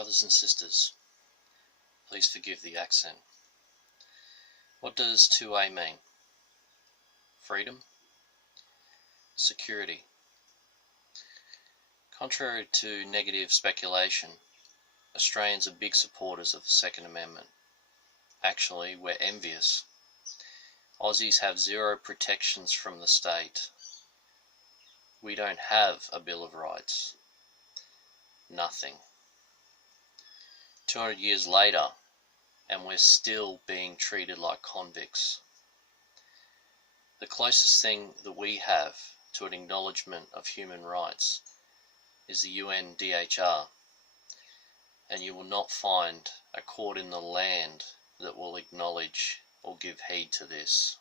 Brothers and sisters, please forgive the accent. What does 2A mean? Freedom? Security? Contrary to negative speculation, Australians are big supporters of the Second Amendment. Actually, we're envious. Aussies have zero protections from the state. We don't have a Bill of Rights. Nothing. 200 years later, and we're still being treated like convicts. The closest thing that we have to an acknowledgement of human rights is the UNDHR, and you will not find a court in the land that will acknowledge or give heed to this.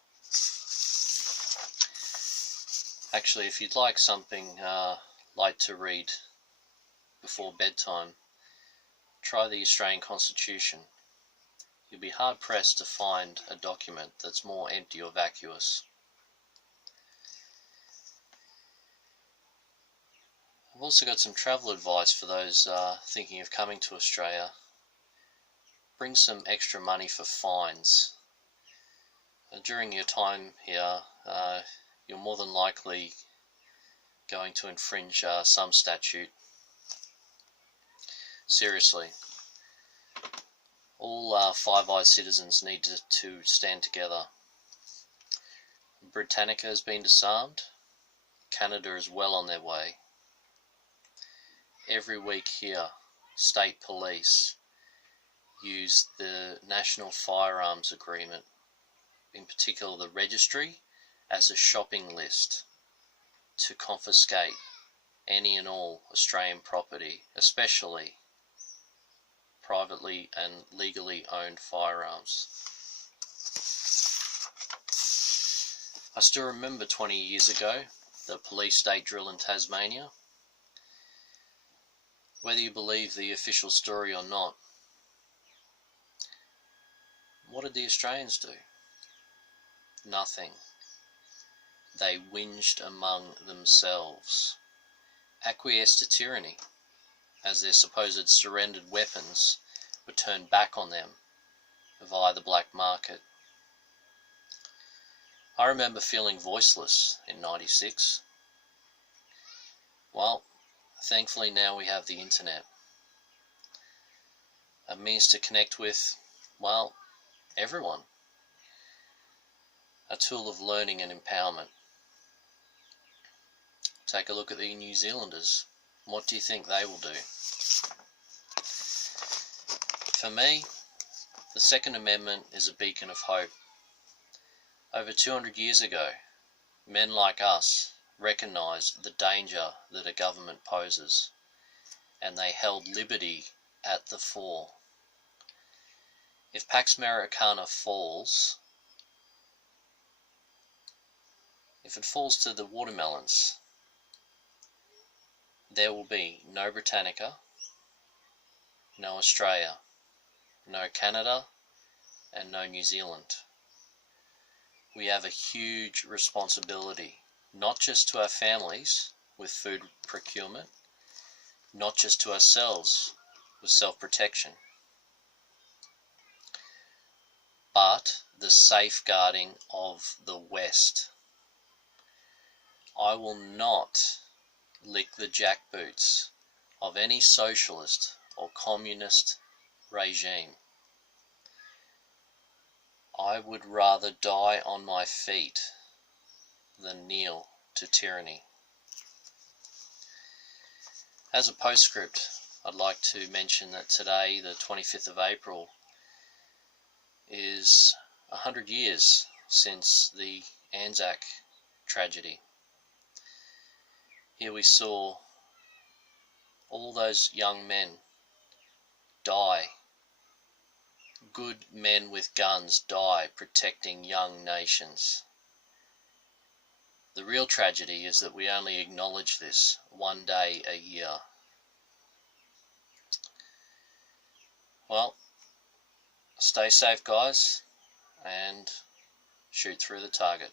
Actually, if you'd like something light to read before bedtime, try the Australian Constitution. You'll be hard-pressed to find a document that's more empty or vacuous. I've also got some travel advice for those thinking of coming to Australia. Bring some extra money for fines. During your time here, you're more than likely going to infringe some statute. Seriously. All Five Eyes citizens need to stand together. Britannica has been disarmed. Canada is well on their way. Every week here, state police use the National Firearms Agreement, in particular the registry, as a shopping list to confiscate any and all Australian property, especially privately and legally owned firearms. I still remember 20 years ago the police state drill in Tasmania. Whether you believe the official story or not, what did the Australians do? Nothing. They whinged among themselves, acquiesced to tyranny, as their supposed surrendered weapons were turned back on them via the black market. I remember feeling voiceless in '96. Well, thankfully now we have the internet, a means to connect with, well, everyone, a tool of learning and empowerment. Take a look at the New Zealanders. What do you think they will do? For me, the Second Amendment is a beacon of hope. Over 200 years ago, men like us recognised the danger that a government poses, and they held liberty at the fore. If Pax Americana falls, if it falls to the watermelons, there will be no Britannica, no Australia, no Canada, and no New Zealand. We have a huge responsibility, not just to our families with food procurement, not just to ourselves with self-protection, but the safeguarding of the West. I will not lick the jackboots of any socialist or communist regime. I would rather die on my feet than kneel to tyranny. As a postscript, I'd like to mention that today, the 25th of April, is 100 years since the Anzac tragedy. Here we saw all those young men die. Good men with guns die protecting young nations. The real tragedy is that we only acknowledge this one day a year. Well, stay safe, guys, and shoot through the target.